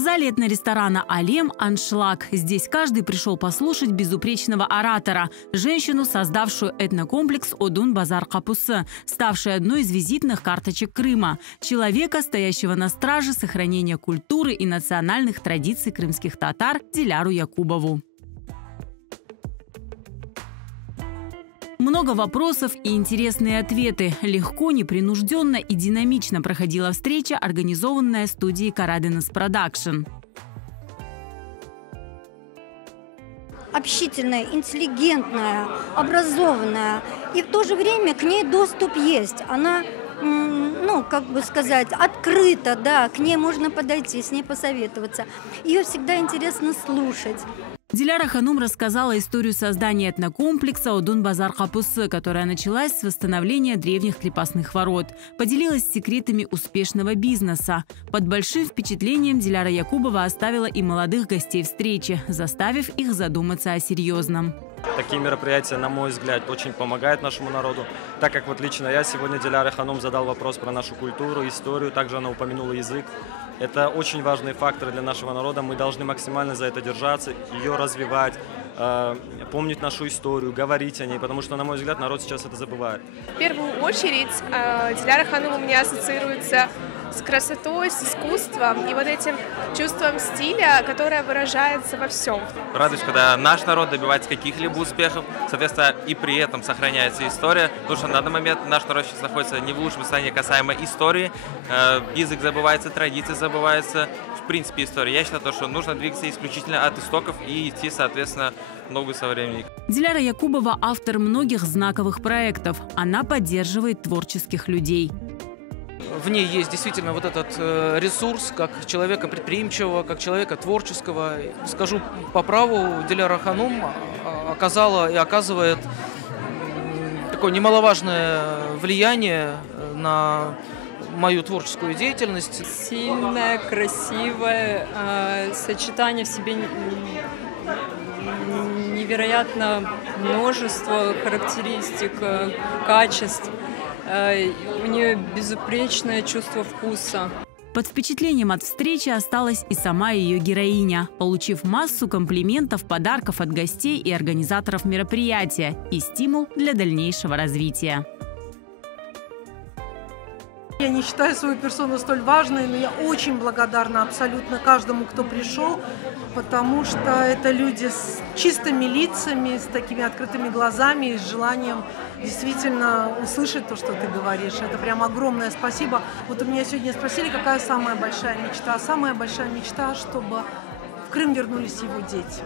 зале этноресторана «Алем» аншлаг. Здесь каждый пришел послушать безупречного оратора, женщину, создавшую этнокомплекс «Одун Базар Капусы», ставший одной из визитных карточек Крыма. Человека, стоящего на страже сохранения культуры и национальных традиций крымских татар Диляру Якубову. Много вопросов и интересные ответы. Легко, непринужденно и динамично проходила встреча, организованная студией «Караденес Продакшн». Общительная, интеллигентная, образованная. И в то же время к ней доступ есть. Она, как бы сказать, открыта, да, к ней можно подойти, с ней посоветоваться. Ее всегда интересно слушать. Диляра Ханум рассказала историю создания этнокомплекса «Одун Базар Капусы», которая началась с восстановления древних крепостных ворот. Поделилась секретами успешного бизнеса. Под большим впечатлением Диляра Якубова оставила и молодых гостей встречи, заставив их задуматься о серьезном. Такие мероприятия, на мой взгляд, очень помогают нашему народу, так как вот лично я сегодня Диляре Ханум задал вопрос про нашу культуру, историю, также она упомянула язык. Это очень важные факторы для нашего народа, мы должны максимально за это держаться, ее развивать, помнить нашу историю, говорить о ней, потому что, на мой взгляд, народ сейчас это забывает. В первую очередь Диляра Ханум у меня ассоциируется с красотой, с искусством и вот этим чувством стиля, которое выражается во всем. Радуюсь, когда наш народ добивается каких-либо успехов, соответственно, и при этом сохраняется история, потому что на данный момент наш народ сейчас находится не в лучшем состоянии касаемо истории, язык забывается, традиции забываются, в принципе, история. Я считаю, что нужно двигаться исключительно от истоков и идти, соответственно, в ногу со временем. Диляра Якубова – автор многих знаковых проектов. Она поддерживает творческих людей. В ней есть действительно вот этот ресурс, как человека предприимчивого, как человека творческого. Скажу по праву, Диляра Ханум оказала и оказывает такое немаловажное влияние на мою творческую деятельность. Сильная, красивая, сочетание в себе невероятно множество характеристик, качеств. У нее безупречное чувство вкуса. Под впечатлением от встречи осталась и сама ее героиня, получив массу комплиментов, подарков от гостей и организаторов мероприятия и стимул для дальнейшего развития. Я не считаю свою персону столь важной, но я очень благодарна абсолютно каждому, кто пришел, потому что это люди с чистыми лицами, с такими открытыми глазами и с желанием действительно услышать то, что ты говоришь. Это прям огромное спасибо. Вот у меня сегодня спросили, какая самая большая мечта. Самая большая мечта, чтобы в Крым вернулись его дети.